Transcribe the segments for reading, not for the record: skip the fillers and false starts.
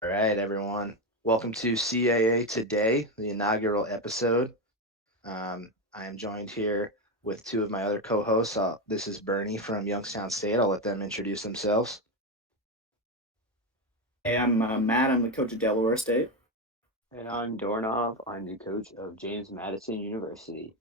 All right, everyone. Welcome to CAA Today, the inaugural episode. I am joined here with two of my other co-hosts. This is Bernie from Youngstown State. I'll let them introduce themselves. Hey, I'm Matt. I'm the coach of Delaware State. And I'm Dornov. I'm the coach of James Madison University.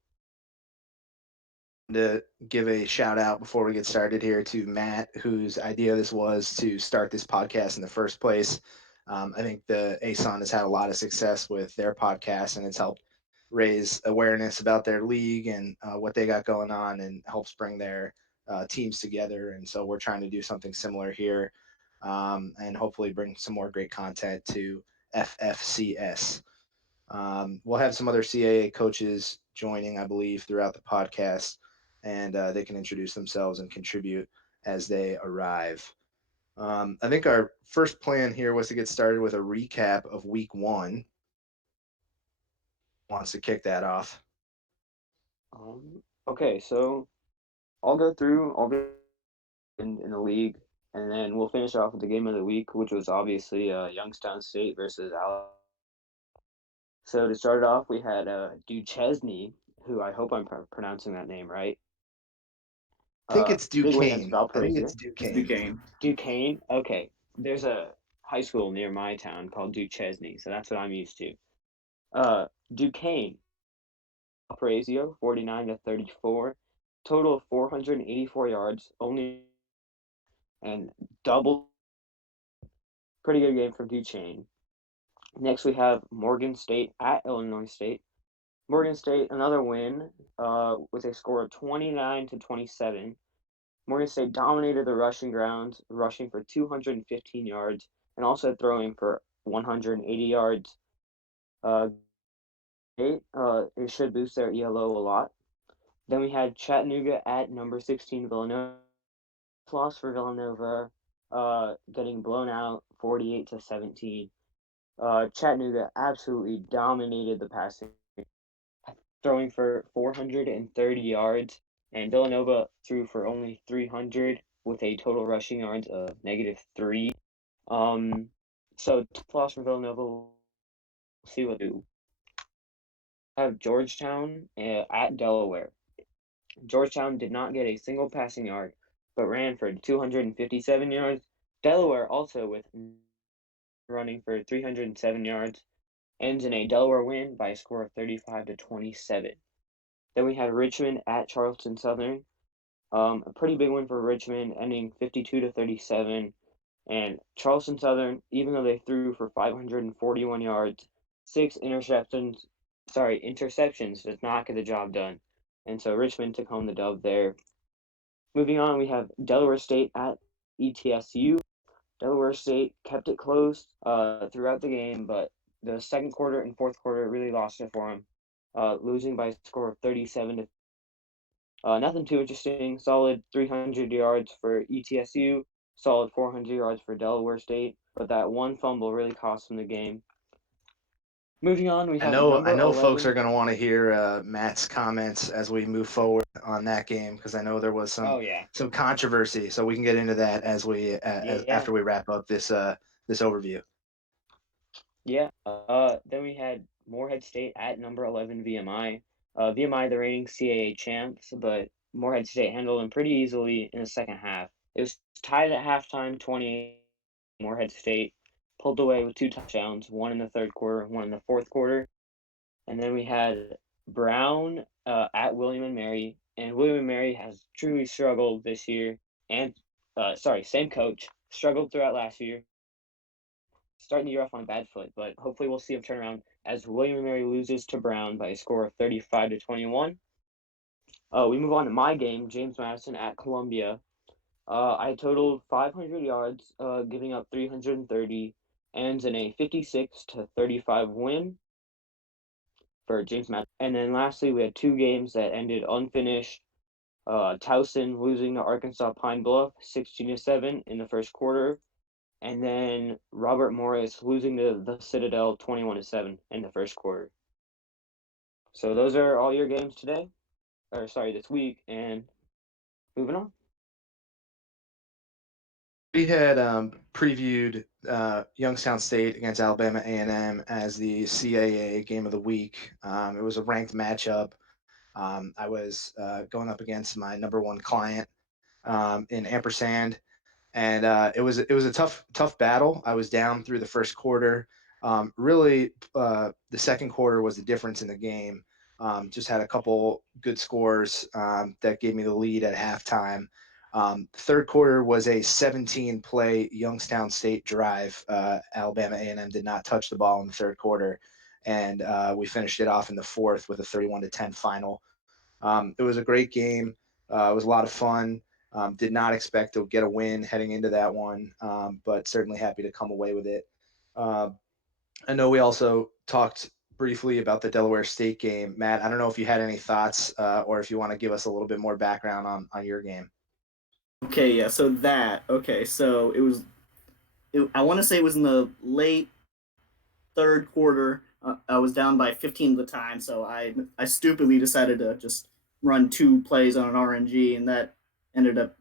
To give a shout out before we get started here to Matt, whose idea this was to start this podcast in the first place. I think the ASON has had a lot of success with their podcast, and it's helped raise awareness about their league and what they got going on, and helps bring their teams together. And so we're trying to do something similar here, and hopefully bring some more great content to FFCS. We'll have some other CAA coaches joining, I believe, throughout the podcast, and they can introduce themselves and contribute as they arrive. I think our first plan here was to get started with a recap of week one. Wants to kick that off? Okay, so I'll go through all the in the league, and then we'll finish off with the game of the week, which was obviously Youngstown State versus Alabama. So to start it off, we had Duchesne, who I hope I'm pronouncing that name right. I think it's Big win against Duquesne. I think it's Valparaiso. It's Duquesne. Duquesne. Duquesne. Okay, there's a high school near my town called Duchesne, so that's what I'm used to. Duquesne Valparaiso, 49-34. Total of 484 yards, only and double. Pretty good game from Duchesne. Next, we have Morgan State at Illinois State. Morgan State, another win with a score of 29-27. Morgan State dominated the rushing grounds, rushing for 215 yards and also throwing for 180 yards. Uh, it should boost their ELO a lot. Then we had Chattanooga at number 16 Villanova. Loss for Villanova, getting blown out 48-17. Chattanooga absolutely dominated the passing, throwing for 430 yards, and Villanova threw for only 300 with a total rushing yards of -3. Um, so tough loss for Villanova. We'll see what they do. Have Georgetown at Delaware. Georgetown did not get a single passing yard, but ran for 257 yards. Delaware also with running for 307 yards, ends in a Delaware win by a score of 35-27. Then we had Richmond at Charleston Southern. A pretty big win for Richmond, ending 52-37. And Charleston Southern, even though they threw for 541 yards, interceptions does not get the job done. And so Richmond took home the dub there. Moving on, we have Delaware State at ETSU. Delaware State kept it close throughout the game, but the second quarter and fourth quarter really lost it for them, losing by a score of 37 to. Nothing too interesting. Solid 300 yards for ETSU, solid 400 yards for Delaware State, but that one fumble really cost them the game. Moving on, we I have know. I number know folks are 11. going to want to hear Matt's comments as we move forward on that game, because I know there was Oh yeah, some controversy. So we can get into that as we as yeah, after we wrap up this overview. yeah. Then we had Morehead State at number 11 VMI. VMI the reigning CAA champs, but Morehead State handled them pretty easily in the second half. It was tied at halftime, 28. Morehead State pulled away with two touchdowns, one in the third quarter, one in the fourth quarter. And then we had Brown at William and Mary, and William and Mary has truly struggled this year. And same coach struggled throughout last year, starting the year off on a bad foot, but hopefully we'll see him turn around as William and Mary loses to Brown by a score of 35-21. We move on to my game, James Madison at Columbia. I totaled 500 yards, giving up 330, ends in a 56-35 win for James Madison. And then lastly, we had two games that ended unfinished. Towson losing to Arkansas Pine Bluff 16-7 in the first quarter, and then Robert Morris losing to the Citadel 21-7 in the first quarter. So those are all your games today, or sorry, this week, and moving on. We had previewed Youngstown State against Alabama A&M as the CAA Game of the Week. It was a ranked matchup. I was going up against my number one client in Ampersand, and it was a tough battle. I was down through the first quarter. Really, the second quarter was the difference in the game. Just had a couple good scores that gave me the lead at halftime. Third quarter was a 17-play Youngstown State drive. Alabama A&M did not touch the ball in the third quarter, and we finished it off in the fourth with a 31-10 final. It was a great game. It was a lot of fun. Did not expect to get a win heading into that one, but certainly happy to come away with it. Uh, I know we also talked briefly about the Delaware State game. Matt, I don't know if you had any thoughts or if you want to give us a little bit more background on your game. Okay, yeah. So it was. I want to say it was in the late third quarter. I was down by 15 at the time, so I stupidly decided to just run two plays on an RNG, and that ended up,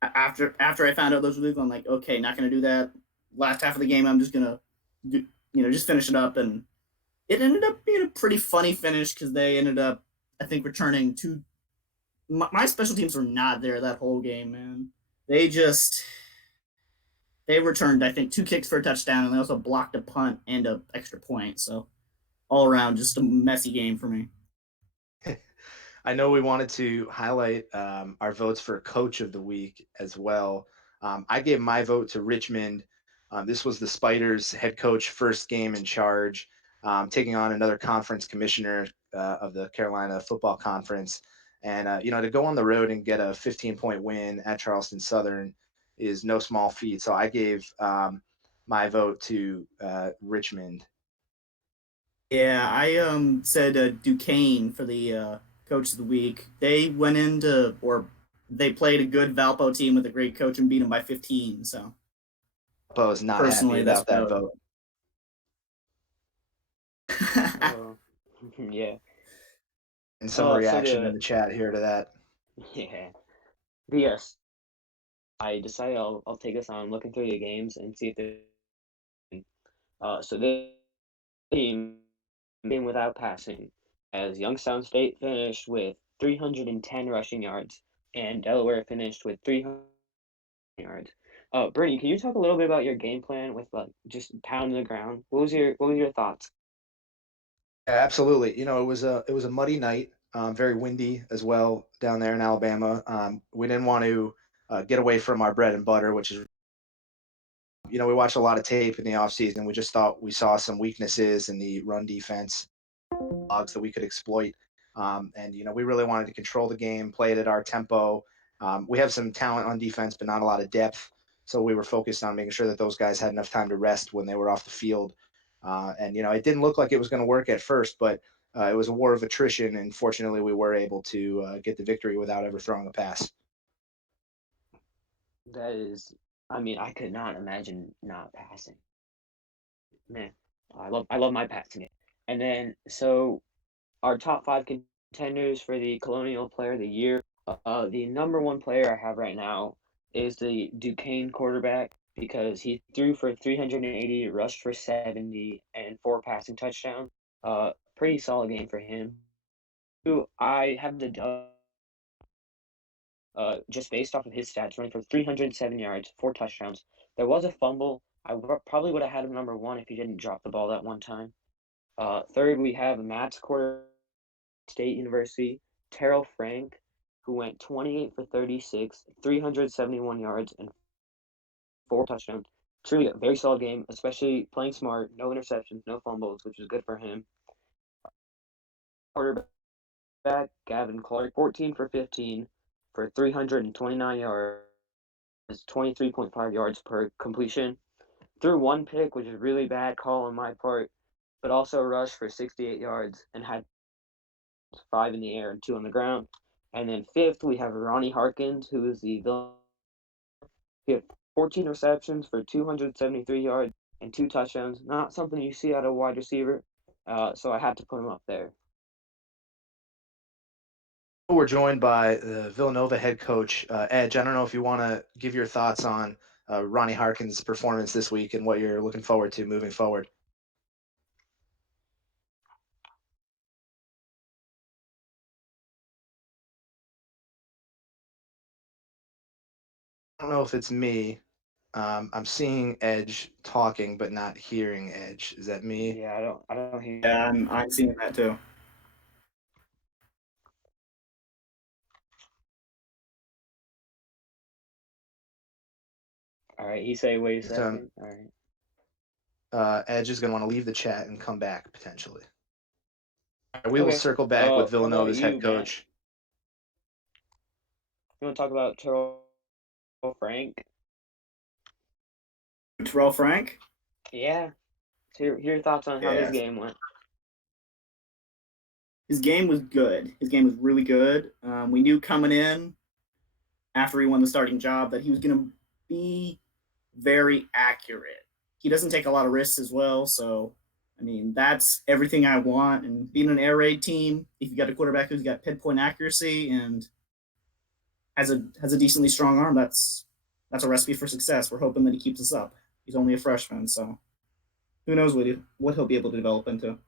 after I found out those were legal, I'm like, okay, not gonna do that. Last half of the game, I'm just gonna do, just finish it up, and it ended up being a pretty funny finish because they ended up, I think, returning two. My special teams were not there that whole game, man. They just they returned, I think, two kicks for a touchdown, and they also blocked a punt and an extra point. So all around, just a messy game for me. I know we wanted to highlight our votes for Coach of the Week as well. I gave my vote to Richmond. This was the Spiders head coach first game in charge, taking on another conference commissioner of the Carolina Football Conference. And, to go on the road and get a 15-point win at Charleston Southern is no small feat. So I gave my vote to Richmond. Yeah, I said Duquesne for the coach of the week. They went into or they played a good Valpo team with a great coach and beat them by 15. So I was not happy personally, that's about what I that would vote. vote. Oh, yeah. And some So reaction in the the chat here to that. yeah, yes, I decided I'll take this on looking through the games and see if there's so this game without passing, as Youngstown State finished with 310 rushing yards and Delaware finished with 300 yards. Brittany, can you talk a little bit about your game plan with like just pounding the ground? What was your thoughts? Yeah, absolutely. It was a muddy night, very windy as well down there in Alabama. We didn't want to get away from our bread and butter, which is, we watched a lot of tape in the offseason. We just thought we saw some weaknesses in the run defense, logs that we could exploit. And we really wanted to control the game, play it at our tempo. We have some talent on defense, but not a lot of depth. So we were focused on making sure that those guys had enough time to rest when they were off the field. And it didn't look like it was going to work at first, but it was a war of attrition. And fortunately, we were able to get the victory without ever throwing a pass. That is, I mean, I could not imagine not passing. Man, I love my passing game. And then so our top five contenders for the Colonial Player of the Year. The number one player I have right now is the Duquesne quarterback because he threw for 380, rushed for 70, and four passing touchdowns. Pretty solid game for him. Who I have the just based off of his stats, running for 307 yards, four touchdowns. There was a fumble. Probably would have had him number one if he didn't drop the ball that one time. Third, we have Matt's quarter State University, Terrell Frank, who went 28 for 36, 371 yards, and four touchdowns. Truly a very solid game, especially playing smart, no interceptions, no fumbles, which is good for him. Quarterback Gavin Clark, 14 for 15 for 329 yards, 23.5 yards per completion. Threw one pick, which is really bad call on my part, but also rushed for 68 yards and had five in the air and two on the ground. And then fifth, we have Ronnie Harkins, who is the villain. He had 14 receptions for 273 yards and two touchdowns. Not something you see out of a wide receiver. So I had to put him up there. We're joined by the Villanova head coach, Edge. I don't know if you want to give your thoughts on Ronnie Harkin's performance this week and what you're looking forward to moving forward. I don't know if it's me. I'm seeing Edge talking, but not hearing Edge. Is that me? Yeah, I don't hear you. Yeah, I'm seeing that too. All right, he say, wait a So second. All right. Edge is going to want to leave the chat and come back potentially. All right, we will Okay. circle back with How about Villanova's head you, Matt? coach. You want to talk about Terrell Frank? Terrell Frank. Yeah. Hear your thoughts on how his Yeah, game went. his game was good. His game was really good. We knew coming in after he won the starting job that he was going to be very accurate. He doesn't take a lot of risks as well, so I mean that's everything I want. And being an air raid team, if you got a quarterback who's got pinpoint accuracy and has a decently strong arm, that's a recipe for success. We're hoping that he keeps us up. He's only a freshman, so who knows what he'll be able to develop into.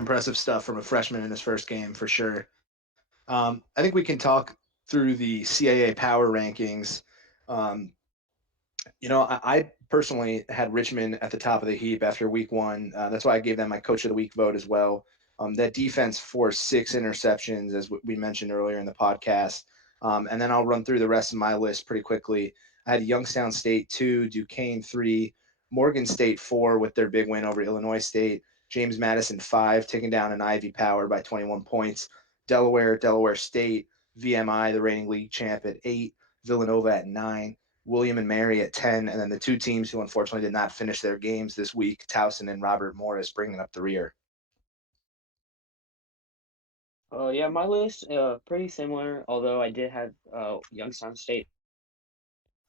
Impressive stuff from a freshman in his first game for sure. I think we can talk through the CAA power rankings. Um, I personally had Richmond at the top of the heap after week one. That's why I gave them my coach of the week vote as well. That defense forced 6 interceptions, as we mentioned earlier in the podcast. And then I'll run through the rest of my list pretty quickly. I had Youngstown State 2, Duquesne 3, Morgan State 4 with their big win over Illinois State, James Madison 5, taking down an Ivy Power by 21 points, Delaware State, VMI, the reigning league champ, at 8, Villanova at 9, William and Mary at 10, and then the two teams who unfortunately did not finish their games this week, Towson and Robert Morris, bringing up the rear. Yeah, my list pretty similar. Although I did have Youngstown State.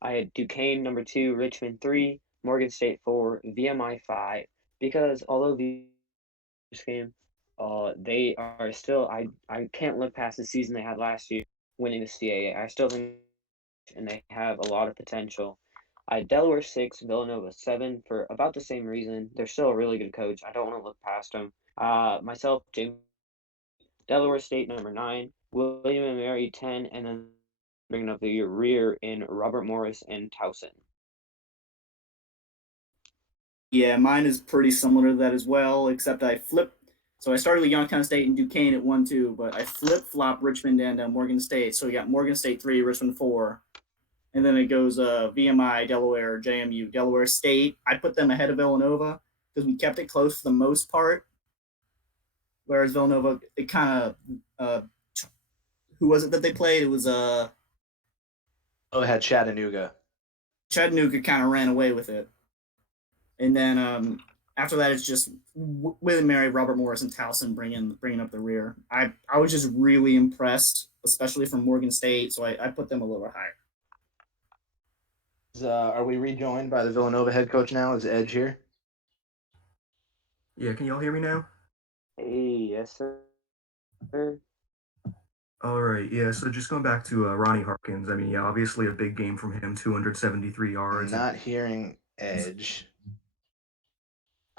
I had Duquesne number 2, Richmond 3, Morgan State 4, VMI 5. Because although the game, they are still. I can't look past the season they had last year, winning the CAA. I still think and they have a lot of potential. I had Delaware 6, Villanova 7 for about the same reason. They're still a really good coach. I don't want to look past them. Myself, James, Delaware State number 9, William and Mary 10, and then bringing up the rear in Robert Morris and Towson. Yeah, mine is pretty similar to that as well, except I flipped. So I started with Youngstown State and Duquesne at 1-2, but I flip flop Richmond and Morgan State. So we got Morgan State 3, Richmond 4, and then it goes VMI, Delaware, JMU, Delaware State. I put them ahead of Villanova because we kept it close for the most part. Whereas Villanova, it kind of who was it that they played? It was Oh, had Chattanooga. Chattanooga kind of ran away with it, and then after that it's just William Mary, Robert Morris, and Towson bringing up the rear. I was just really impressed, especially from Morgan State, so I put them a little higher. Are we rejoined by the Villanova head coach now? Is Edge here? Yeah, can y'all hear me now? Hey, yes, sir. All right, yeah, so just going back to Ronnie Harkins, I mean, yeah, obviously a big game from him, 273 I'm yards. not hearing Edge.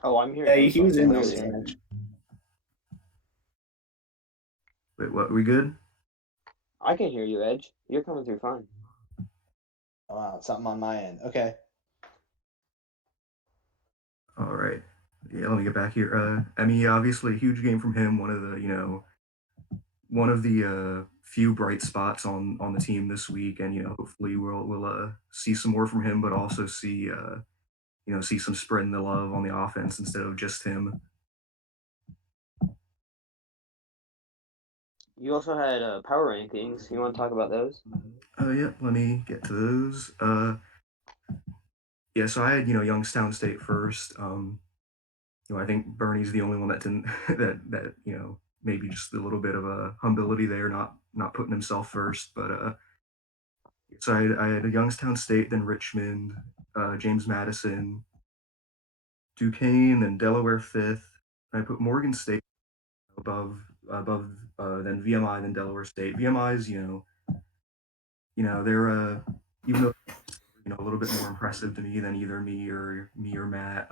Oh, I'm Yeah, hearing he Edge. was in Anyone there else with hearing them. Edge? Wait, what, we good? I can hear you, Edge. You're coming through fine. Oh, wow, something on my end. Okay. All right. Yeah, let me get back here. I mean, yeah, obviously a huge game from him, one of the few bright spots on the team this week, and hopefully we'll see some more from him, but also see some spreading the love on the offense instead of just him. You also had power rankings. You want to talk about those? Yeah, let me get to those. Yeah, so I had Youngstown State first. I think Bernie's the only one that didn't that maybe just a little bit of a humility there, not putting himself first. But so I had a Youngstown State, then Richmond, James Madison, Duquesne, then Delaware fifth. I put Morgan State above above than VMI than Delaware State. VMI's they're even though a little bit more impressive to me than either me or Matt.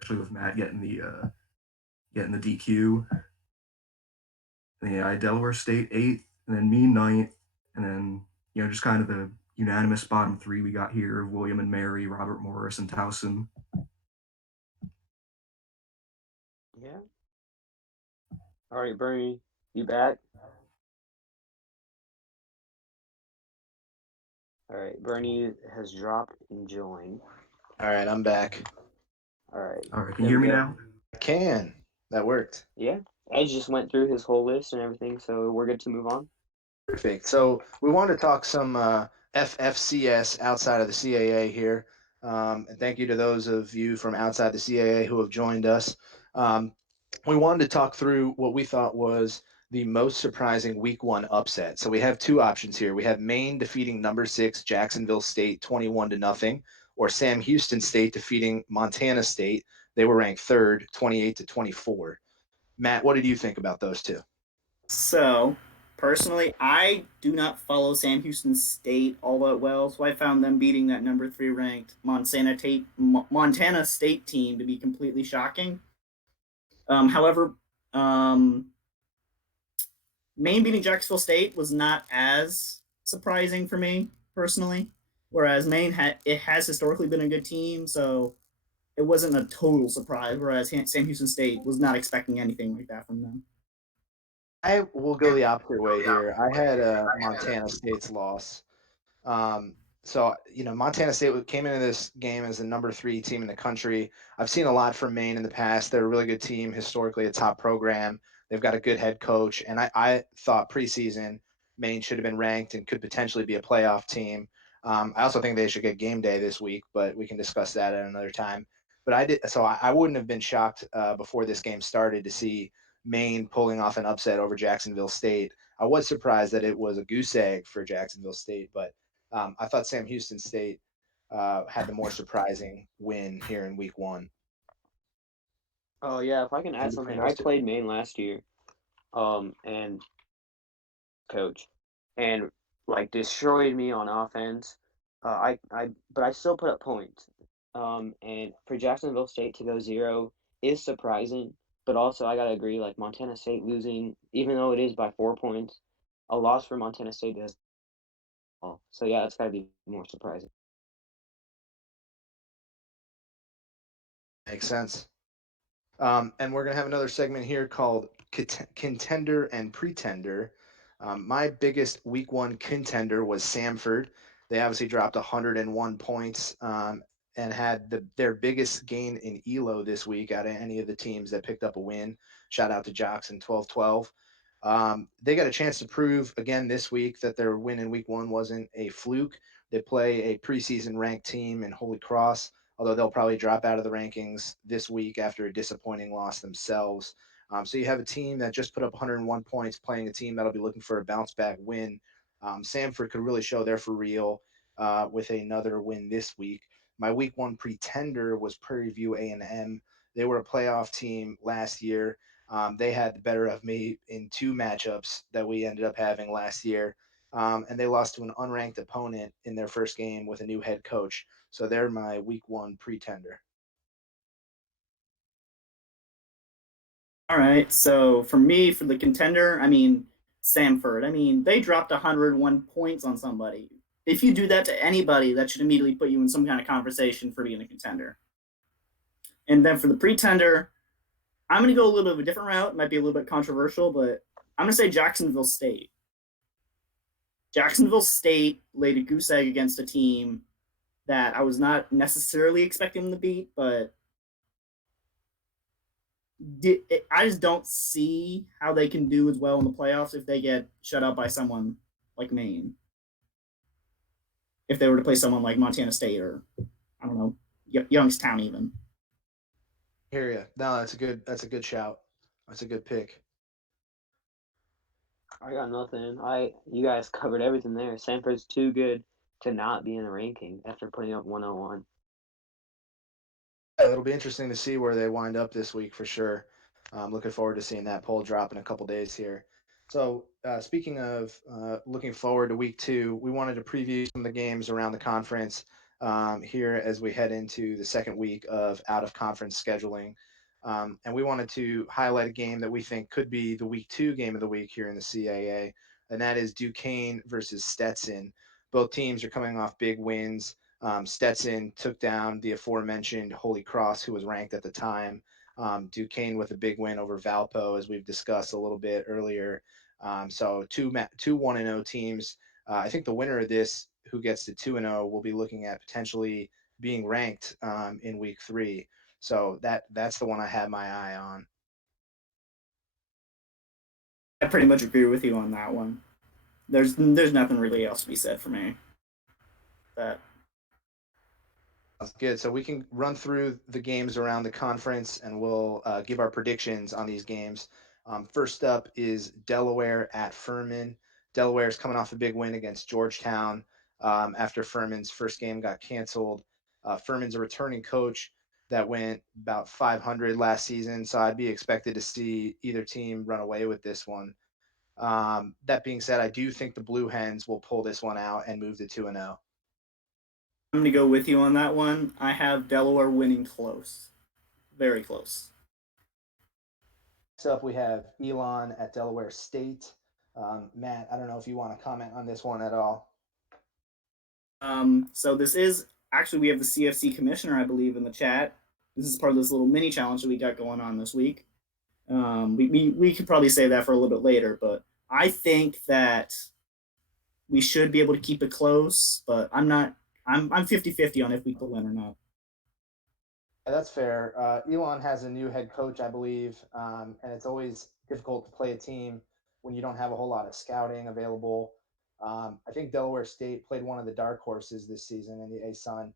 Especially with Matt getting the DQ. And yeah, I had Delaware State eighth, and then me ninth, and then just kind of the unanimous bottom three we got here: William and Mary, Robert Morris, and Towson. Yeah. All right, Bernie, you back? All right, Bernie has dropped and joined. All right, I'm back. All right, All right, can you there hear we me go. now? I can. That worked. Yeah, Edge just went through his whole list and everything, so we're good to move on. Perfect. So we wanted to talk some FFCS outside of the CAA here. And thank you to those of you from outside the CAA who have joined us. We wanted to talk through what we thought was the most surprising week one upset. So we have two options here. We have Maine defeating number 6 Jacksonville State 21-0, or Sam Houston State defeating Montana State. They were ranked third, 28-24. Matt, what did you think about those two? So, personally, I do not follow Sam Houston State all that well, so I found them beating that number 3 ranked Montana State team to be completely shocking. However, Maine beating Jacksonville State was not as surprising for me personally, whereas Maine has historically been a good team, so it wasn't a total surprise. Whereas Sam Houston State was not expecting anything like that from them. I will go the opposite way here. I had Montana State's loss. Um, Montana State came into this game as the number 3 team in the country. I've seen a lot from Maine in the past. They're a really good team, historically a top program. They've got a good head coach, and I thought preseason Maine should have been ranked and could potentially be a playoff team. I also think they should get game day this week, but we can discuss that at another time. But I wouldn't have been shocked before this game started to see Maine pulling off an upset over Jacksonville State. I was surprised that it was a goose egg for Jacksonville State, but I thought Sam Houston State had the more surprising win here in week one. Oh yeah, if I can add Between something, I those two. played Maine last year, and coach, and like destroyed me on offense. But I still put up points. And for Jacksonville State to go 0 is surprising, but also I gotta agree, like Montana State losing, even though it is by 4 points, a loss for Montana State does. So yeah, it's gotta be more surprising. Makes sense. And we're going to have another segment here called Contender and Pretender. My biggest week one contender was Samford. They obviously dropped 101 points and had their biggest gain in ELO this week out of any of the teams that picked up a win. Shout out to Jocks in 12-12. They got a chance to prove again this week that their win in week one wasn't a fluke. They play a preseason ranked team in Holy Cross, although they'll probably drop out of the rankings this week after a disappointing loss themselves. So you have a team that just put up 101 points playing a team that'll be looking for a bounce back win. Samford could really show they're for real with another win this week. My week one pretender was Prairie View A&M. They were a playoff team last year. They had the better of me in 2 matchups that we ended up having last year. And they lost to an unranked opponent in their first game with a new head coach. So they're my week one pretender. All right, so for me, for the contender, I mean, Samford. I mean, they dropped 101 points on somebody. If you do that to anybody, that should immediately put you in some kind of conversation for being a contender. And then for the pretender, I'm going to go a little bit of a different route. It might be a little bit controversial, but I'm going to say Jacksonville State. Jacksonville State laid a goose egg against a team that I was not necessarily expecting them to beat, but I just don't see how they can do as well in the playoffs if they get shut out by someone like Maine. If they were to play someone like Montana State or I don't know Youngstown even. Hear you. No, that's a good shout. That's a good pick. I got nothing. You guys covered everything there. Sanford's too good to not be in the ranking after putting up 101. Yeah, it'll be interesting to see where they wind up this week for sure. Looking forward to seeing that poll drop in a couple days here. So, speaking of looking forward to week 2, we wanted to preview some of the games around the conference here as we head into the second week of out of conference scheduling. And we wanted to highlight a game that we think could be the week 2 game of the week here in the CAA, and that is Duquesne versus Stetson. Both teams are coming off big wins. Stetson took down the aforementioned Holy Cross, who was ranked at the time. Duquesne with a big win over Valpo, as we've discussed a little bit earlier. So two 1-0 teams. I think the winner of this, who gets to 2-0, will be looking at potentially being ranked in week 3. So that's the one I have my eye on. I pretty much agree with you on that one. There's nothing really else to be said for me. That That's good. So we can run through the games around the conference, and we'll give our predictions on these games. First up is Delaware at Furman. Delaware is coming off a big win against Georgetown after Furman's first game got canceled. Furman's a returning coach that went about 500 last season, so I'd be expected to see either team run away with this one. That being said, I do think the Blue Hens will pull this one out and move to 2-0. I'm gonna go with you on that one. I have Delaware winning close, very close. Next up, we have Elon at Delaware State. Matt, I don't know if you want to comment on this one at all. So this is actually we have the CFC commissioner, I believe, in the chat. This is part of this little mini challenge that we got going on this week. We could probably save that for a little bit later, but I think that we should be able to keep it close, but I'm not. I'm 50-50 on if we can win or not. Yeah, that's fair. Elon has a new head coach, I believe, and it's always difficult to play a team when you don't have a whole lot of scouting available. I think Delaware State played one of the dark horses this season in the ASUN.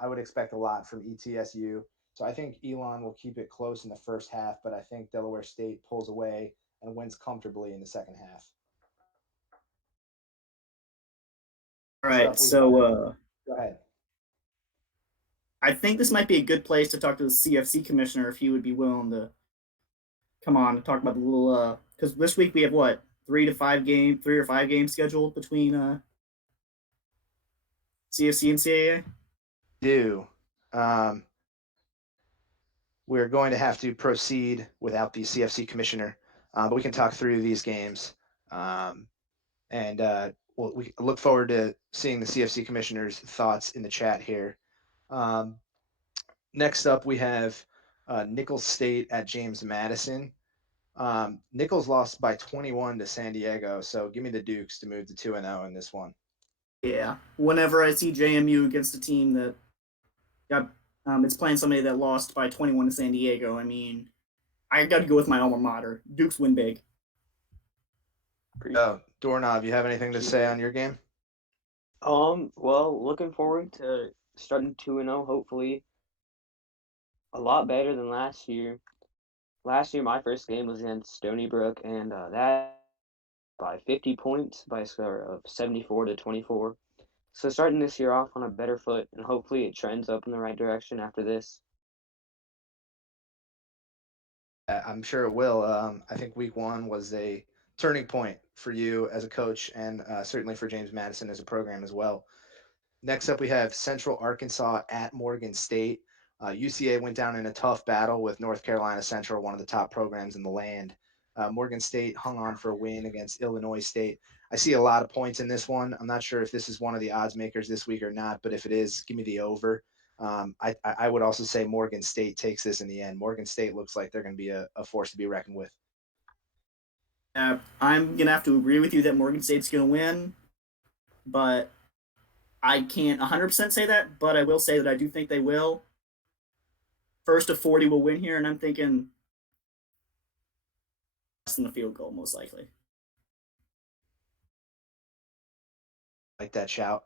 I would expect a lot from ETSU. So I think Elon will keep it close in the first half, but I think Delaware State pulls away and wins comfortably in the second half. All Next right, up, we have, go ahead. I think this might be a good place to talk to the CFC commissioner if he would be willing to come on and talk about the little because this week we have what 3 or 5 games scheduled between CFC and CAA. Do. Um, we're going to have to proceed without the CFC commissioner, but we can talk through these games. And we look forward to seeing the CFC commissioner's thoughts in the chat here. Um, Next up, we have Nichols State at James Madison. Nichols lost by 21 to San Diego, so give me the Dukes to move to 2-0 in this one. Yeah, whenever I see JMU against a team that got it's playing somebody that lost by 21 to San Diego, I mean, I got to go with my alma mater. Dukes win big. Oh, Doorknob, you have anything to say on your game? Well, looking forward to starting 2-0, hopefully. A lot better than last year. Last year, my first game was against Stony Brook, and that by 50 points by a score of 74-24. So starting this year off on a better foot, and hopefully it trends up in the right direction after this. I'm sure it will. I think week 1 was a turning point for you as a coach, and certainly for James Madison as a program as well. Next up, we have Central Arkansas at Morgan State. UCA went down in a tough battle with North Carolina Central, one of the top programs in the land. Morgan State hung on for a win against Illinois State. I see a lot of points in this one. I'm not sure if this is one of the odds makers this week or not, but if it is, give me the over. I would also say Morgan State takes this in the end. Morgan State looks like they're going to be a force to be reckoned with. I'm gonna have to agree with you that Morgan State's gonna win, but I can't 100% say that. But I will say that I do think they will. First of 40 will win here, and I'm thinking less than the field goal, most likely. Like that shout.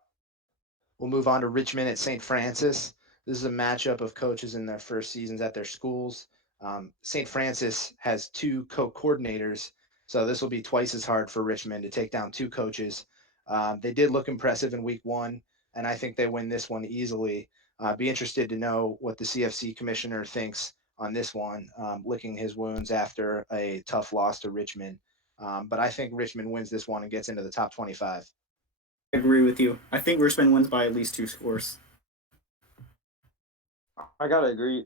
We'll move on to Richmond at St. Francis. This is a matchup of coaches in their first seasons at their schools. St. Francis has 2 co-coordinators, so this will be twice as hard for Richmond to take down 2 coaches. They did look impressive in week 1, and I think they win this one easily. Be interested to know what the CFC commissioner thinks on this one, licking his wounds after a tough loss to Richmond. But I think Richmond wins this one and gets into the top 25. I agree with you. I think Richmond wins by at least 2 scores. I gotta agree.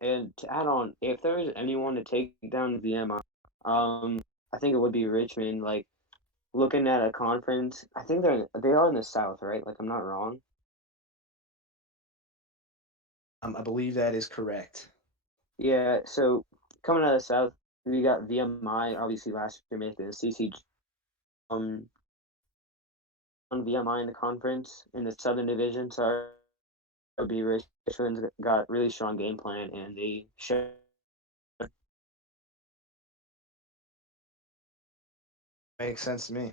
And to add on, if there is anyone to take down VMI, I think it would be Richmond. Like looking at a conference, I think they are in the South, right? Like I'm not wrong. I believe that is correct. Yeah. So coming out of the South, we got VMI. Obviously, last year making the CCG. Um, on VMI in the conference in the Southern Division. Sorry, would be Richmond's got really strong game plan, and they show. Makes sense to me.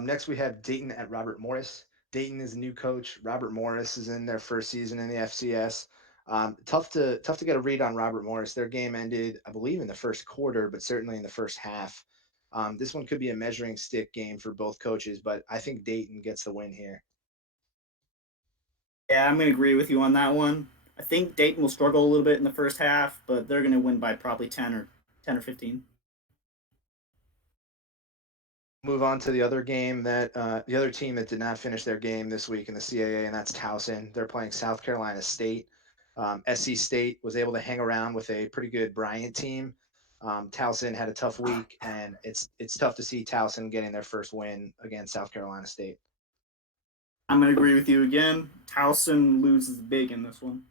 Next, we have Dayton at Robert Morris. Dayton is a new coach. Robert Morris is in their first season in the FCS. Tough to get a read on Robert Morris. Their game ended, I believe, in the first quarter, but certainly in the first half. This one could be a measuring stick game for both coaches, but I think Dayton gets the win here. Yeah, I'm going to agree with you on that one. I think Dayton will struggle a little bit in the first half, but they're going to win by probably 10 or 15. Move on to the other game that the other team that did not finish their game this week in the CAA, and that's Towson. They're playing South Carolina State. SC State was able to hang around with a pretty good Bryant team. Towson had a tough week, and it's tough to see Towson getting their first win against South Carolina State. I'm going to agree with you again. Towson loses big in this one.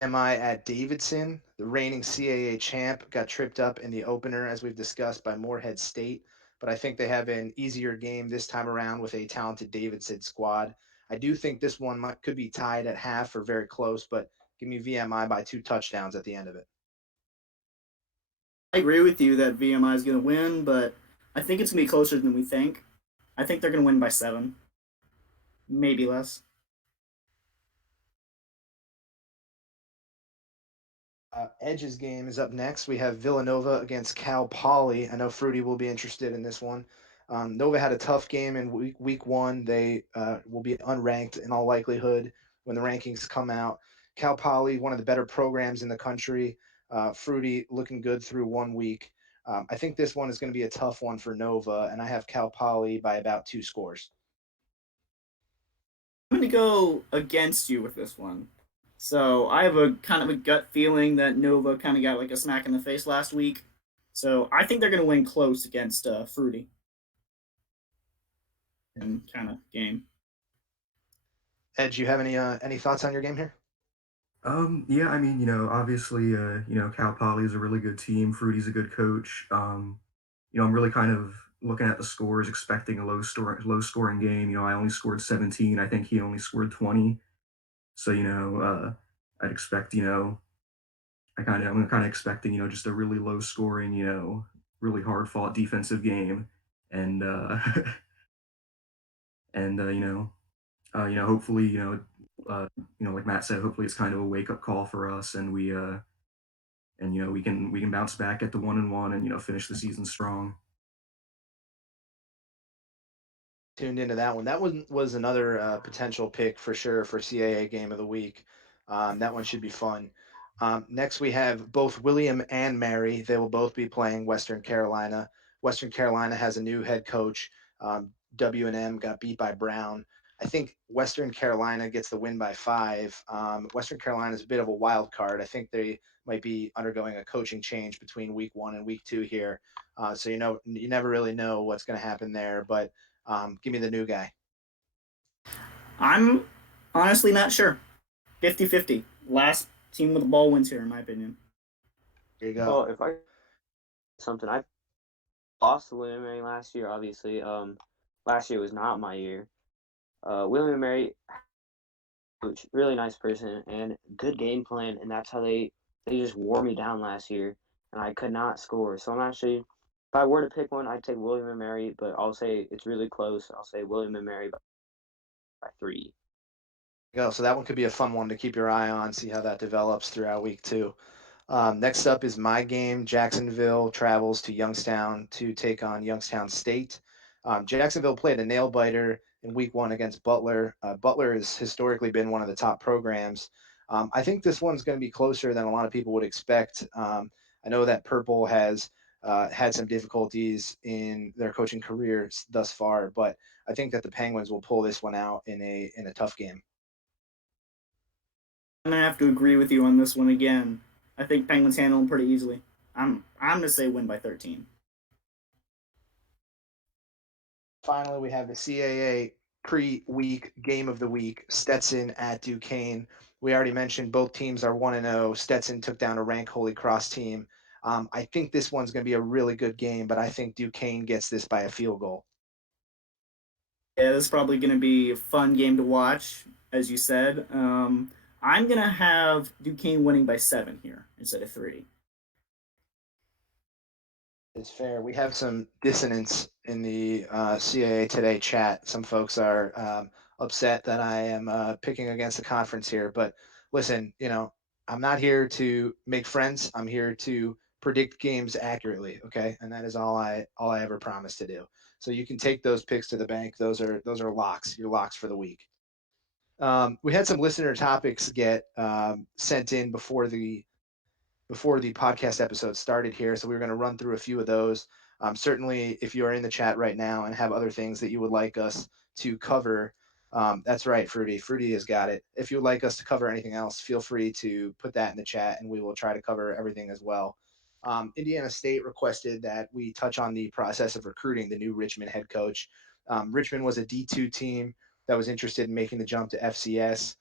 Am I at Davidson? The reigning CAA champ got tripped up in the opener, as we've discussed, by Morehead State, but I think they have an easier game this time around with a talented Davidson squad. I do think this one could be tied at half or very close, but give me VMI by 2 touchdowns at the end of it. I agree with you that VMI is going to win, but I think it's going to be closer than we think. I think they're going to win by 7, maybe less. Edge's game is up next. We have Villanova against Cal Poly. I know Fruity will be interested in this one. Nova had a tough game in week one. They will be unranked in all likelihood when the rankings come out. Cal Poly, one of the better programs in the country. Fruity looking good through 1 week. I think this one is going to be a tough one for Nova, and I have Cal Poly by about 2 scores. I'm going to go against you with this one. So I have a kind of a gut feeling that Nova kind of got like a smack in the face last week. So I think they're going to win close against Fruity and kind of game. Edge, you have any thoughts on your game here? Yeah, I mean, obviously, Cal Poly is a really good team. Fruity's a good coach. I'm really kind of looking at the scores, expecting a low scoring game. I only scored 17. I think he only scored 20. So, I'd expect, I'm kind of expecting, just a really low scoring, really hard fought defensive game. And, and, hopefully, like Matt said, hopefully it's kind of a wake up call for us, and we can bounce back at the 1-1 and finish the season strong. Tuned into that one. That one was another potential pick for sure for CAA game of the week. That one should be fun. Next, we have both William and Mary. They will both be playing Western Carolina. Western Carolina has a new head coach. W&M got beat by Brown. I think Western Carolina gets the win by 5. Western Carolina is a bit of a wild card. I think they might be undergoing a coaching change between week 1 and week 2 here. So you never really know what's going to happen there. But give me the new guy. I'm honestly not sure. 50-50. Last team with the ball wins here, in my opinion. Here you go. Well, if I something, I lost to William Mary last year. Obviously, last year was not my year. William Mary, coach, really nice person and good game plan, and that's how they just wore me down last year, and I could not score. So I'm actually, if I were to pick one, I'd take William and Mary, but I'll say it's really close. I'll say William and Mary by 3. Go. So that one could be a fun one to keep your eye on, see how that develops throughout week 2. Next up is my game. Jacksonville travels to Youngstown to take on Youngstown State. Jacksonville played a nail biter in week one against Butler. Butler has historically been one of the top programs. I think this one's going to be closer than a lot of people would expect. I know that Purple has had some difficulties in their coaching careers thus far, but I think that the Penguins will pull this one out in a tough game. I'm gonna have to agree with you on this one again. I think Penguins handle them pretty easily. I'm gonna say win by 13. Finally, we have the CAA pre-week game of the week: Stetson at Duquesne. We already mentioned both teams are 1-0. Stetson took down a ranked Holy Cross team. I think this one's going to be a really good game, but I think Duquesne gets this by a field goal. Yeah, this is probably gonna be a fun game to watch, as you said. I'm gonna have Duquesne winning by 7 here instead of 3. It's fair. We have some dissonance in the CAA Today chat. Some folks are upset that I am picking against the conference here. But listen, I'm not here to make friends. I'm here to predict games accurately. Okay, and that is all I ever promise to do. So you can take those picks to the bank. Those are locks. Your locks for the week. We had some listener topics get sent in before the podcast episode started here. So we were going to run through a few of those. Certainly, if you are in the chat right now and have other things that you would like us to cover, that's right, Fruity. Fruity has got it. If you would like us to cover anything else, feel free to put that in the chat and we will try to cover everything as well. Indiana State requested that we touch on the process of recruiting the new Richmond head coach. Richmond was a D2 team that was interested in making the jump to FCS.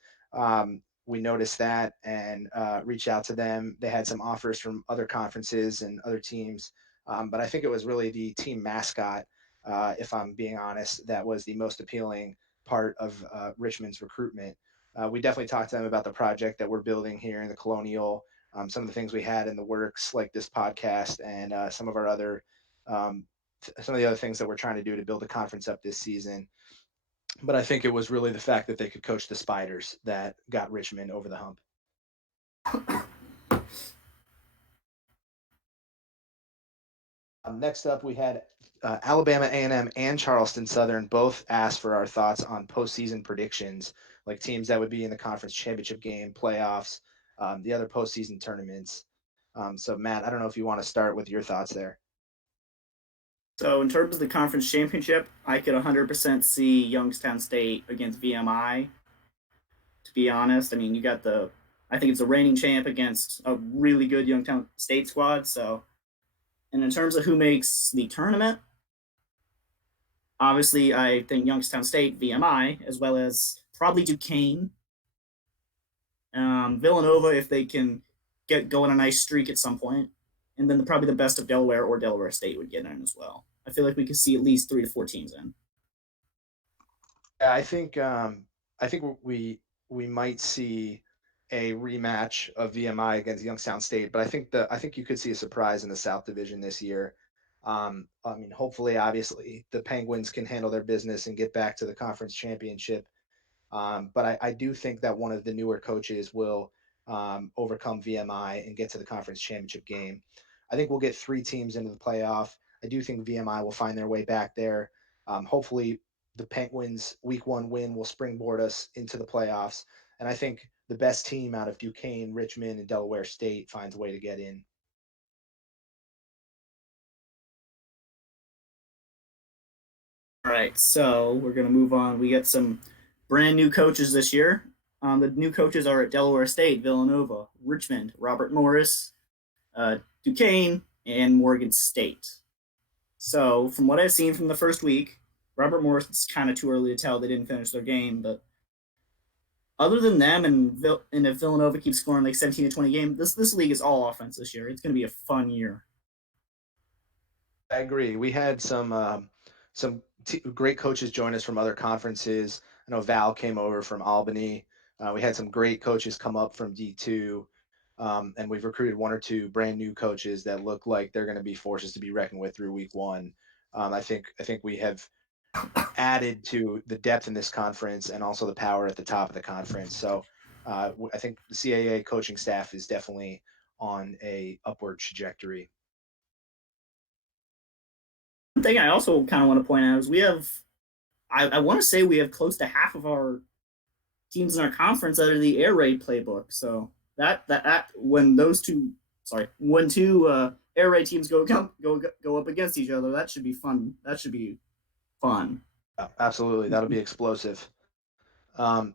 We noticed that and reached out to them. They had some offers from other conferences and other teams, but I think it was really the team mascot, if I'm being honest, that was the most appealing part of Richmond's recruitment. We definitely talked to them about the project that we're building here in the Colonial, some of the things we had in the works, like this podcast, and some of our other some of the other things that we're trying to do to build the conference up this season. But I think it was really the fact that they could coach the Spiders that got Richmond over the hump. Next up, we had Alabama A&M and Charleston Southern both asked for our thoughts on postseason predictions, like teams that would be in the conference championship game, playoffs, the other postseason tournaments. So, Matt, I don't know if you want to start with your thoughts there. So in terms of the conference championship, I could 100% see Youngstown State against VMI. To be honest, I mean I think it's a reigning champ against a really good Youngstown State squad. So, and in terms of who makes the tournament, obviously I think Youngstown State, VMI, as well as probably Duquesne, Villanova if they can go on a nice streak at some point, and then probably the best of Delaware or Delaware State would get in as well. I feel like we could see at least 3 to 4 teams in. Yeah, I think we might see a rematch of VMI against Youngstown State, but I think you could see a surprise in the South Division this year. I mean, hopefully, obviously, the Penguins can handle their business and get back to the conference championship. But I do think that one of the newer coaches will overcome VMI and get to the conference championship game. I think we'll get 3 teams into the playoff. I do think VMI will find their way back there. Hopefully, the Penguins' week one win will springboard us into the playoffs. And I think the best team out of Duquesne, Richmond, and Delaware State finds a way to get in. All right, so we're gonna move on. We get some brand new coaches this year. The new coaches are at Delaware State, Villanova, Richmond, Robert Morris, Duquesne, and Morgan State. So, from what I've seen from the first week, Robert Morris, it's kind of too early to tell. They didn't finish their game, but other than them, and if Villanova keeps scoring like 17 to 20 games, this league is all offense this year. It's going to be a fun year. I agree. We had some great coaches join us from other conferences. I know Val came over from Albany. We had some great coaches come up from D2, and we've recruited 1 or 2 brand new coaches that look like they're going to be forces to be reckoned with through week one. I think we have added to the depth in this conference and also the power at the top of the conference. So I think the CAA coaching staff is definitely on a upward trajectory. One thing I also kind of want to point out is we have I want to say we have close to half of our teams in our conference out of the air raid playbook. So that when those two, sorry, when two air raid teams go up against each other, that should be fun. That should be fun. Yeah, absolutely, that'll be explosive. Um,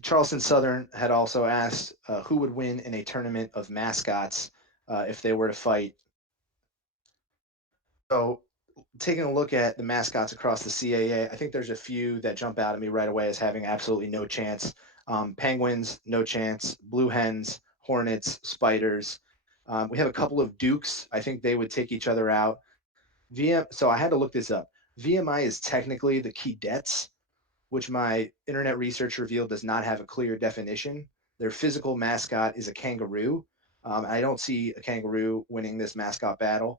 Charleston Southern had also asked who would win in a tournament of mascots if they were to fight. So, taking a look at the mascots across the CAA, I think there's a few that jump out at me right away as having absolutely no chance. Penguins, no chance. Blue Hens, Hornets, Spiders. We have a couple of Dukes. I think they would take each other out. So I had to look this up. VMI is technically the Keydets, which my internet research revealed does not have a clear definition. Their physical mascot is a kangaroo. I don't see a kangaroo winning this mascot battle.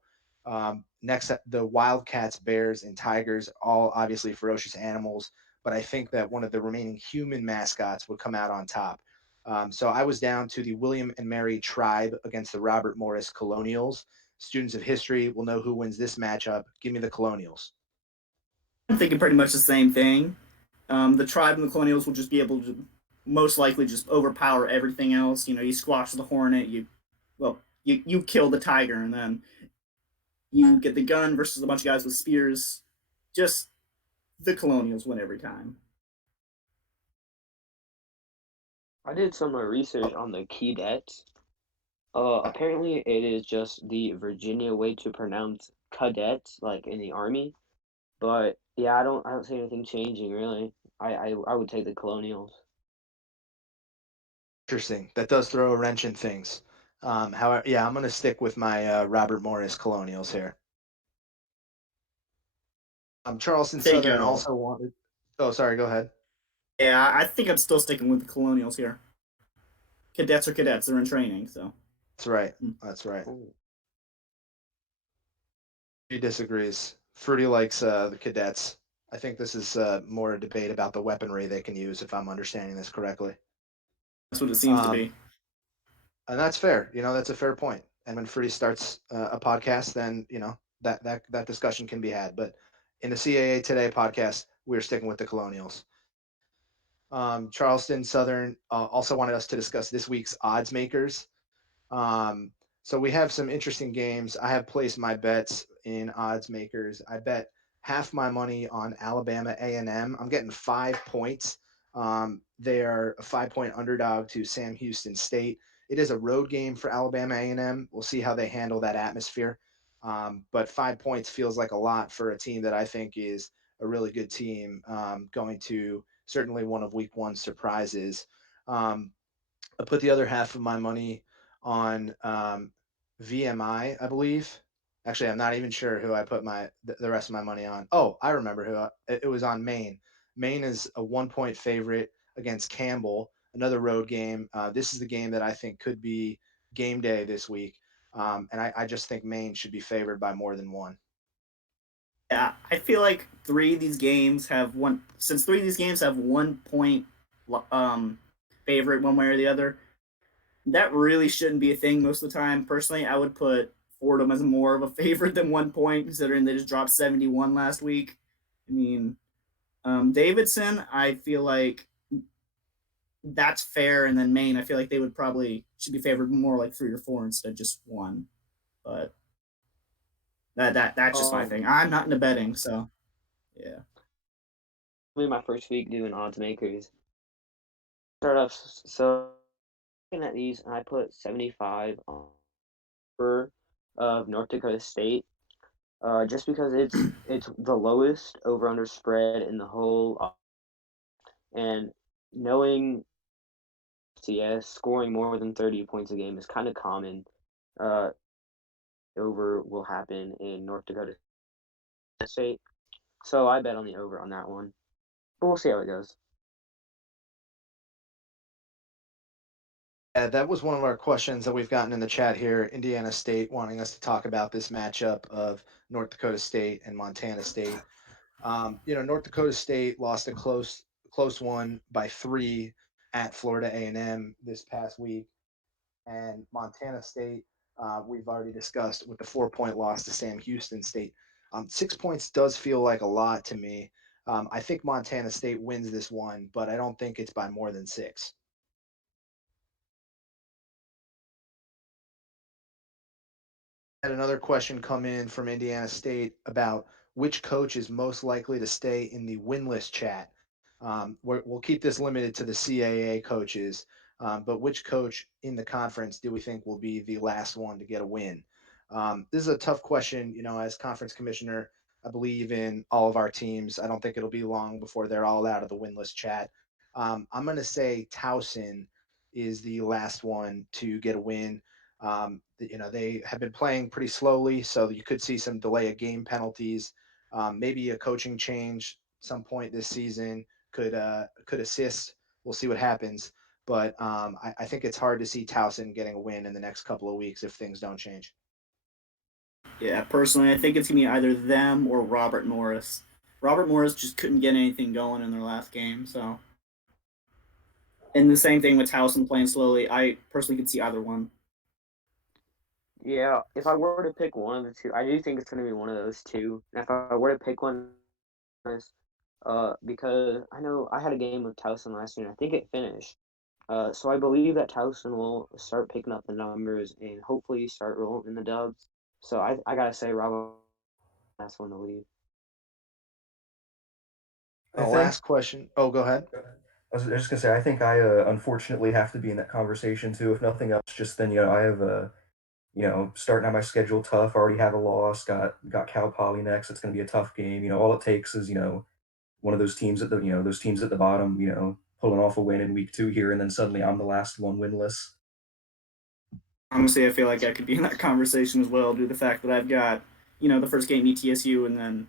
Next, the Wildcats, Bears, and Tigers, all obviously ferocious animals, but I think that one of the remaining human mascots would come out on top. So I was down to the William and Mary Tribe against the Robert Morris Colonials. Students of history will know who wins this matchup. Give me the Colonials. I'm thinking pretty much the same thing. The tribe and the colonials will just be able to most likely just overpower everything else. You know, you squash the hornet, you kill the tiger, and then you get the gun versus a bunch of guys with spears. Just the colonials win every time. I did some research Oh, on the Keydets. Apparently, it is just the Virginia way to pronounce cadets, like in the army. But yeah, I don't see anything changing really. I would take the Colonials. interesting. That does throw a wrench in things. However, yeah, I'm going to stick with my Robert Morris Colonials here. Charleston I think, Southern also wanted. Oh, sorry. Go ahead. yeah, I think I'm still sticking with the colonials here. Cadets are cadets; they're in training, so. That's right. Mm. That's right. Ooh. He disagrees. Fruity likes the cadets. I think this is more a debate about the weaponry they can use, if I'm understanding this correctly. That's what it seems to Um, be. and that's fair. That's a fair point. And when Fruity starts a podcast, then that discussion can be had. But in the CAA Today podcast, we're sticking with the Colonials. Charleston Southern also wanted us to discuss this week's odds makers. Um, so we have some interesting games. I have placed my bets in odds makers. I bet half my money on Alabama A&M. I'm getting 5 points. They are a 5 point underdog to Sam Houston State. It is a road game for Alabama A&M. We'll see how they handle that atmosphere. But 5 points feels like a lot for a team that I think is a really good team, going to certainly one of week one surprises. Um, I put the other half of my money on VMI, I believe. Actually, I'm not even sure who I put the rest of my money on. Oh, I remember who it was on. Maine. Maine is a 1 point favorite against Campbell, another road game. This is the game that I think could be game day this week, and I just think Maine should be favored by more than one. Yeah, I feel like three of these games have 1 point um favorite one way or the other. That really shouldn't be a thing most of the time. Personally, I would put Fordham as more of a favorite than 1 point, considering they just dropped 71 last week. I mean, Davidson, I feel like that's fair, and then Maine, I feel like they would probably should be favored more like 3 or 4 instead of just one. But that's just my thing. Um, I'm not into betting, so yeah. Maybe my first week doing odds makers. Start off so looking at these, and I put 75 on for of North Dakota State. Just because it's the lowest over under spread in the whole, and knowing CS scoring more than 30 points a game is kind of common. Uh, Over will happen in North Dakota State, so I bet on the over on that one. But we'll see how it goes. That was one of our questions that we've gotten in the chat here. Indiana State wanting us to talk about this matchup of North Dakota State and Montana State. North Dakota State lost a close one by 3 at Florida A&M this past week, and Montana State we've already discussed with the 4 point loss to Sam Houston State. 6 points does feel like a lot to me. I think Montana State wins this one, but I don't think it's by more than 6. Had another question come in from Indiana State about which coach is most likely to stay in the winless chat. We'll keep this limited to the CAA coaches, but which coach in the conference do we think will be the last one to get a win? This is a tough question. As conference commissioner, I believe in all of our teams. I don't think it'll be long before they're all out of the winless chat. I'm going to say Towson is the last one to get a win. They have been playing pretty slowly, so you could see some delay of game penalties. Maybe a coaching change some point this season could assist. We'll see what happens, but I think it's hard to see Towson getting a win in the next couple of weeks if things don't change. Yeah, personally, I think it's gonna be either them or Robert Morris. Robert Morris just couldn't get anything going in their last game, so. And the same thing with Towson playing slowly. I personally could see either one. Yeah, if I were to pick one of the two, I do think it's going to be one of those two. And if I were to pick one, because I know I had a game with Towson last year, and I think it finished. So I believe that Towson will start picking up the numbers and hopefully start rolling in the dubs. So I gotta say, Robert, last one to leave. I think Last question. Oh, go ahead. I was just gonna say I think I unfortunately have to be in that conversation too. If nothing else, just then I have starting out my schedule tough. Already have a loss. Got Cal Poly next. It's gonna be a tough game. All it takes is one of those teams at the bottom. Pulling off a win in week 2 here, and then suddenly I'm the last one winless. Honestly, I feel like I could be in that conversation as well, due to the fact that I've got, the first game ETSU and then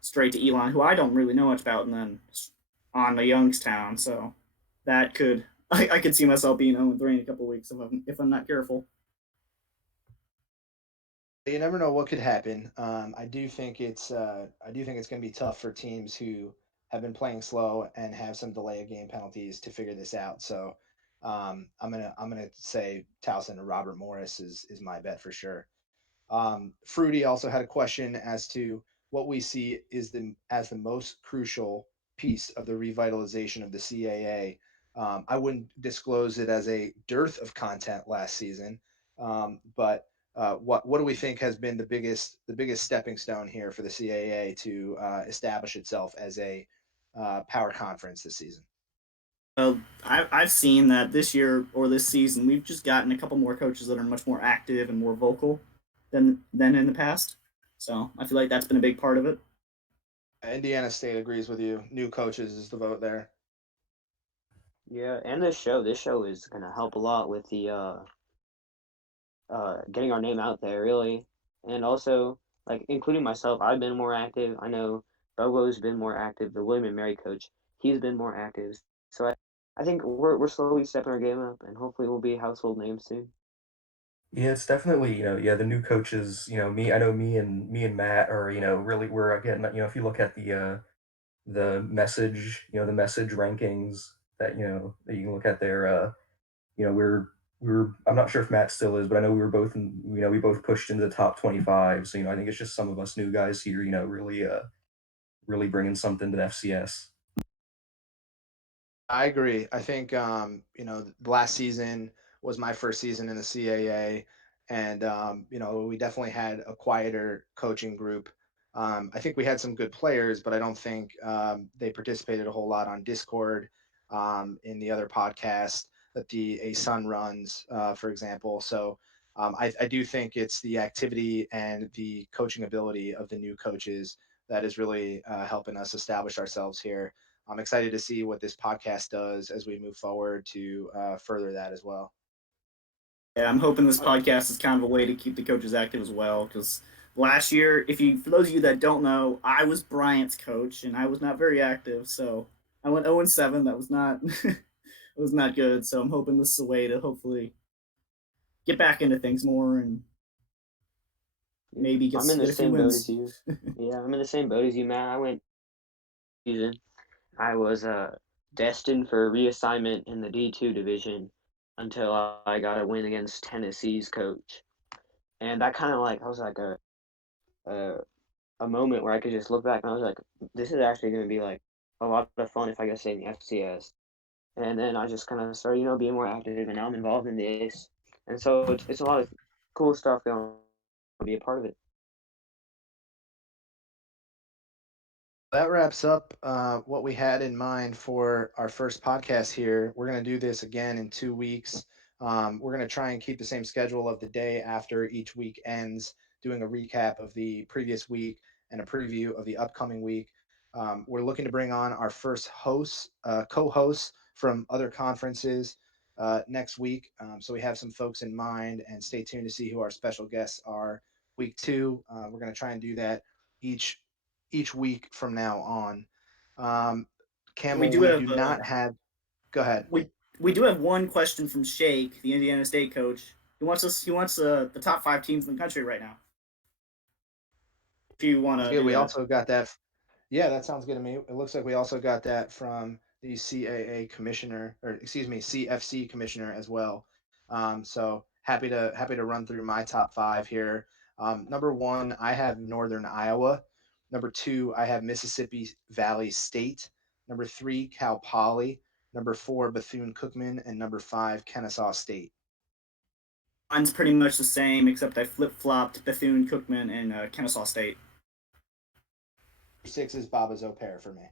straight to Elon, who I don't really know much about, and then on to Youngstown. So that could I could see myself being 0-3 in a couple of weeks if I'm not careful. You never know what could happen. I do think it's going to be tough for teams who have been playing slow and have some delay of game penalties to figure this out. So I'm gonna say Towson and Robert Morris is my bet for sure. Fruity also had a question as to what we see is the most crucial piece of the revitalization of the CAA. I wouldn't disclose it as a dearth of content last season, but what do we think has been the biggest stepping stone here for the CAA to establish itself as a power conference this season? I've seen that this year or this season we've just gotten a couple more coaches that are much more active and more vocal than in the past. So I feel like that's been a big part of it. Indiana State agrees with you. New coaches is the vote there. Yeah, and this show is gonna help a lot with the getting our name out there, really, and also like including myself. I've been more active. I know Bobo's been more active. The William and Mary coach, he's been more active. So I think we're slowly stepping our game up, and hopefully we'll be household names soon. Yeah, it's definitely, the new coaches, me, I know me and Matt are, really, we're again, if you look at the message rankings that you can look at there, I'm not sure if Matt still is, but I know we were both we both pushed into the top 25. So, I think it's just some of us new guys here, really bringing something to the FCS. I agree. I think last season was my first season in the CAA, and we definitely had a quieter coaching group. I think we had some good players, but I don't think they participated a whole lot on Discord, in the other podcast that the A Sun runs, for example. So I do think it's the activity and the coaching ability of the new coaches that is really helping us establish ourselves here. I'm excited to see what this podcast does as we move forward to further that as well. Yeah, I'm hoping this podcast is kind of a way to keep the coaches active as well. Because last year, for those of you that don't know, I was Bryant's coach and I was not very active. So I went 0-7. That was not it was not good. So I'm hoping this is a way to hopefully get back into things more and Yeah, maybe I'm in the get a few same boat as wins. you. Yeah, I'm in the same boat as you, Matt. I went season. I was destined for reassignment in the D2 division until I got a win against Tennessee's coach, and that kind of like I was like a a moment where I could just look back and I was like, this is actually going to be like a lot of fun if I get to stay in the FCS. And then I just kind of started, being more active, and now I'm involved in this. And so it's a lot of cool stuff going to be a part of it. That wraps up what we had in mind for our first podcast here. We're going to do this again in 2 weeks. We're going to try and keep the same schedule of the day after each week ends, doing a recap of the previous week and a preview of the upcoming week. We're looking to bring on our first hosts, co-hosts from other conferences next week. So we have some folks in mind, and stay tuned to see who our special guests are. Week 2, we're going to try and do that each week from now on. Um, We Camel, do we have do not have. Go ahead. we do have one question from Shake, the Indiana State coach. He wants the top 5 teams in the country right now. If you want Sounds to good. do We that. also got that. Yeah, that sounds good to me. It looks like we also got that from the CAA commissioner, or excuse me, CFC commissioner as well. So happy to run through my top 5 here. Number 1, I have Northern Iowa. Number 2, I have Mississippi Valley State. Number 3, Cal Poly. Number 4, Bethune Cookman, and number 5, Kennesaw State. Mine's pretty much the same, except I flip flopped Bethune Cookman and Kennesaw State. 6 is Baba's Au Pair for me.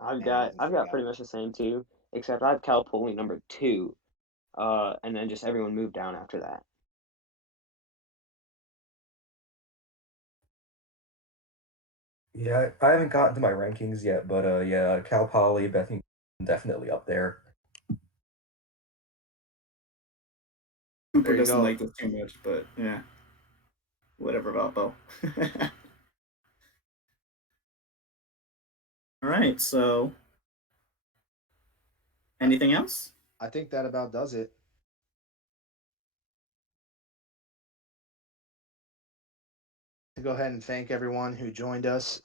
I've And got hasn't I've fully got got pretty it. much the same too, except I have Cal Poly number 2, and then just everyone moved down after that. Yeah, I haven't gotten to my rankings yet, but yeah, Cal Poly, Bethune definitely up there. Cooper There you doesn't go. like this too much, but yeah, whatever, Valpo. All right, so anything else? I think that about does it. To go ahead and thank everyone who joined us,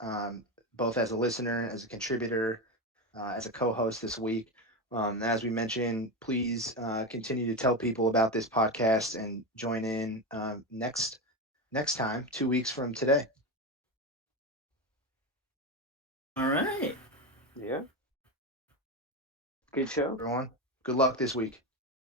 both as a listener, as a contributor, as a co-host this week. As we mentioned, please continue to tell people about this podcast and join in next time, 2 weeks from today. All right. Yeah, good show. Everyone, good luck this week.